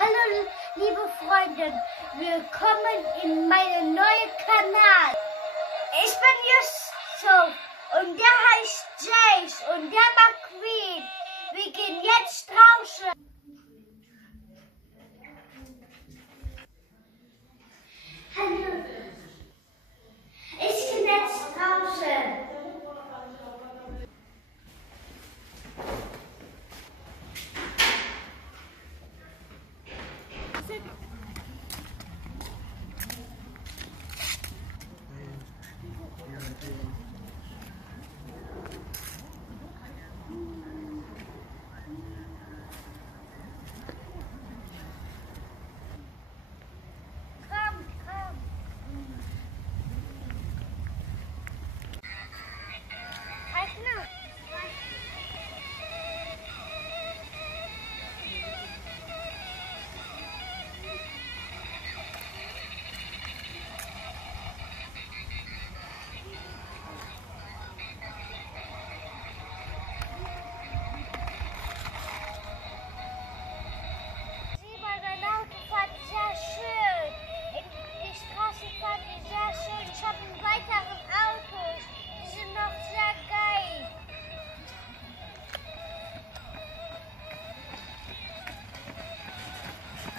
Hallo liebe Freunde, willkommen in meinem neuen Kanal. Ich bin Yusuf und der heißt Jace und der mag Queen. Wir gehen jetzt draußen. Hallo, ich bin jetzt draußen.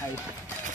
Hi.